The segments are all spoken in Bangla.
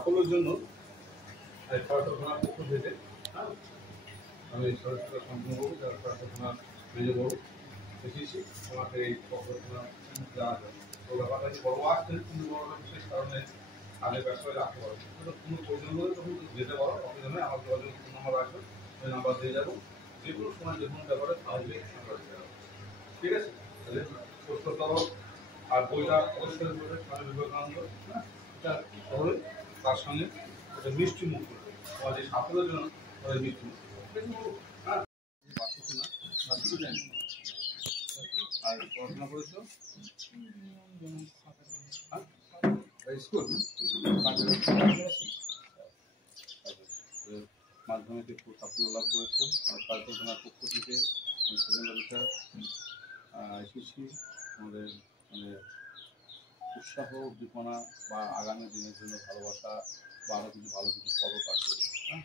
সাফল্যের জন্য সরকার থানার পক্ষ থেকে আমি সরকার সম্পূর্ণ যারা সরকার থানার মেজর বড় এসেছি আমাকে এই পক্ষ দেওয়া যাবে তো ব্যাপারটা যে বড় আসছেন কিন্তু বড় বিশেষ কারণে আগে ব্যবসায় রাখতে পারবো কোনো প্রয়োজন হলে তখন যেতে পারো অসুবিধা নেই আমার যোগাযোগ নাম্বার আসবে ওই নাম্বার দিয়ে যাবো যে কোনো সময় যে কোনো ব্যাপারে সাহায্যে নাম্বার দিয়ে যাবো ঠিক আছে তাহলে সুস্থ তরফ আর বইটা অবশ্যই বলে স্বামী বিবেকানন্দ হ্যাঁ এটা শহরে তার সঙ্গে একটা মিষ্টি মুখ করবে তোমার যে সাফল্যের জন্য তাদের মিষ্টি মুখ হ্যাঁ আর পড়াশোনা করেছো স্কুল মাধ্যমিকে খুব সাফল্য লাভ করেছো আর পরিকল্পনার পক্ষ থেকে সেকেন্ডারিটা এসেছি আমাদের মানে উৎসাহ উদ্দীপনা বা আগামী দিনের জন্য ভালোবাসা বা আরও কিছু ভালো কিছু পদক আসবে হ্যাঁ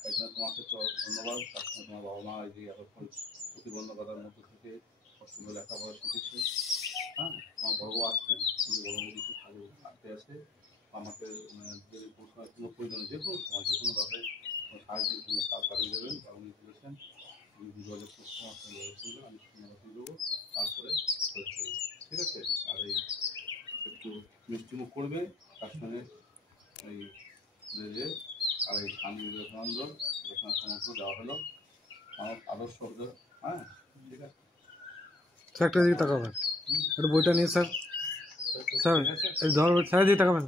তাই জন্য তোমাকে তো ধন্যবাদ তার সঙ্গে তোমার বাবা মা এই যে এতক্ষণ প্রতিবন্ধকতার মধ্যে থেকে কষ্ট করে লেখাপড়া শিখেছে হ্যাঁ আমার বড় আসতেন কিন্তু বড় কিছু ভালো আসতে আছে আমাকে যদি কোনো সময় কোনো প্রয়োজনে যে কোনো সময় যে কোনো ব্যাপারে সাহায্যের জন্য কাজ পাঠিয়ে দেবেন বা উনি বলেছেন যোগাযোগ করতে আমি সম্মতি দেবো তারপরে ঠিক আছে আর এই একটু মিষ্টিমুখ করবে তার সঙ্গে এই যে আর এই স্বামী বিবেকানন্দ এখানে সমস্ত দেওয়া হলো আমার আদর্শ হলো হ্যাঁ ঠিক আছে স্যার একটা দিকে তাকাবেন একটু বইটা নিয়ে স্যার স্যার এই ধর স্যার দিকে তাকাবেন